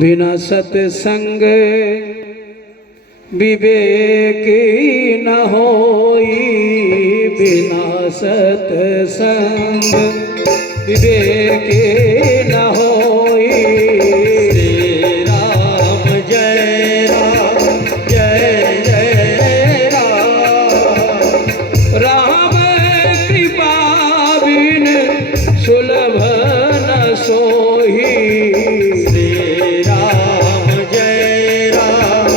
बिना सत्संग विवेक न होई, बिना सत्संग विवेक न होई। श्री राम जय जय राम, राम कृपा बिन सुलभ न सोही। श्री राम जय राम,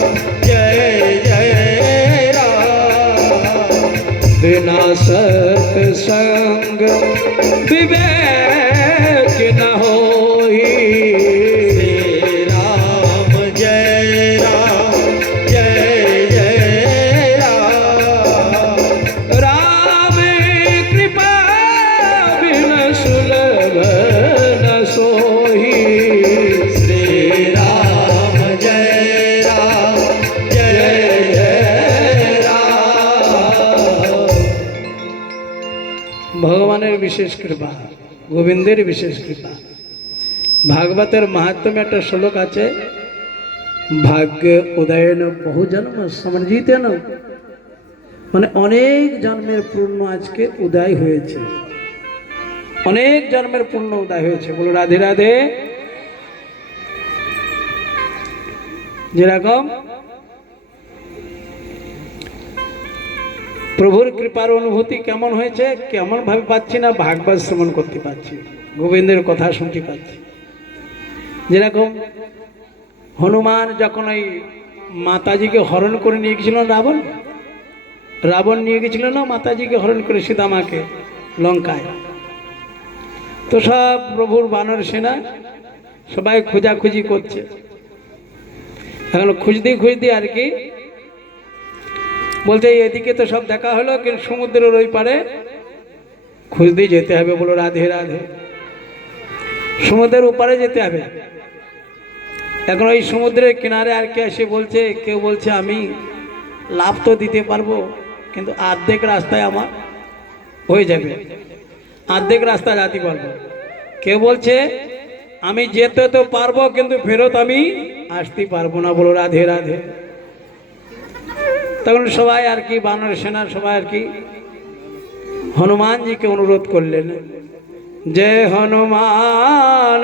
बिना सत्संग विवेक न होई। श्री राम जय राम, राम कृपा बिन सुलभ न सोही। श्री राम जय राम। भगवानेर विशेष कृपा, गोविंदेर विशेष कृपा। भागवतेर महात्म्य एक श्लोक आछे, भाग्य उदयन बहु जन्म समर्जितेन, মানে অনেক জন্মের পূর্ণ আজকে উদয় হয়েছে, অনেক জন্মের পূর্ণ উদয় হয়েছে। বলো রাধে রাধে। যেরকম প্রভুর কৃপার অনুভূতি কেমন হয়েছে, কেমন ভাবে পাচ্ছি না, ভাগবত শ্রবণ করতে পারছি, গোবিন্দের কথা শুনতে পাচ্ছি। যেরকম হনুমান যখন ওই মাতাজিকে হরণ করে নিয়ে গেছিল রাবণ, রাবণ নিয়ে গেছিল না মাতাজিকে হরণ করে সীতামাকে লঙ্কায়। তো সব প্রভুর বানর সেনা সবাই খোঁজাখুঁজি করছে। এখন খুঁজতে খুঁজতে আর কি বলতে এদিকে তো সব দেখা হলো, কিন্তু সমুদ্রের ওই পারে খুঁজতে যেতে হবে। বলো রাধে রাধে। সমুদ্রের ওপারে যেতে হবে। এখন ওই সমুদ্রের কিনারে আর কে এসে বলছে, কেউ বলছে আমি লাভ তো দিতে পারবো, কিন্তু অর্ধেক রাস্তায় আমার হয়ে যাবে, অর্ধেক রাস্তা যেতে পারবো। কেউ বলছে আমি যেতে তো পারবো, কিন্তু ফেরত আমি আসতে পারবো না। বলো রাধে রাধে। তখন সবাই আর কি বানর সেনার সবাই আর কি হনুমানজিকে অনুরোধ করলেন, যে হনুমান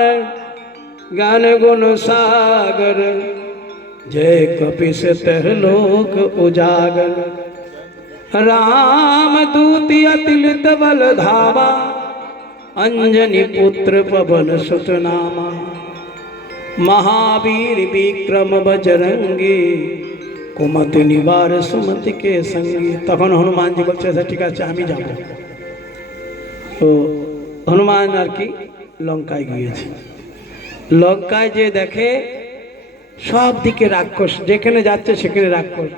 ज्ञान गुण सागर, जय कपिस तह लोक उजागर। राम दूत अतिलित बल धामा, अंजनी पुत्र पवन सुत नामा। महावीर विक्रम बजरंगी, कुमति निवार सुमति के संगी। तखन हनुमान जी बोलছে আচ্ছা ঠিক আছে আমি যাব। তো হনুমান আর কি লঙ্কায় গিয়েছে। লঙ্কায় যে দেখে সব দিকে রাক্ষস, যেখানে যাচ্ছে সেখানে রাক্ষস।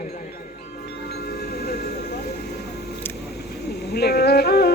ভুলে গেছে।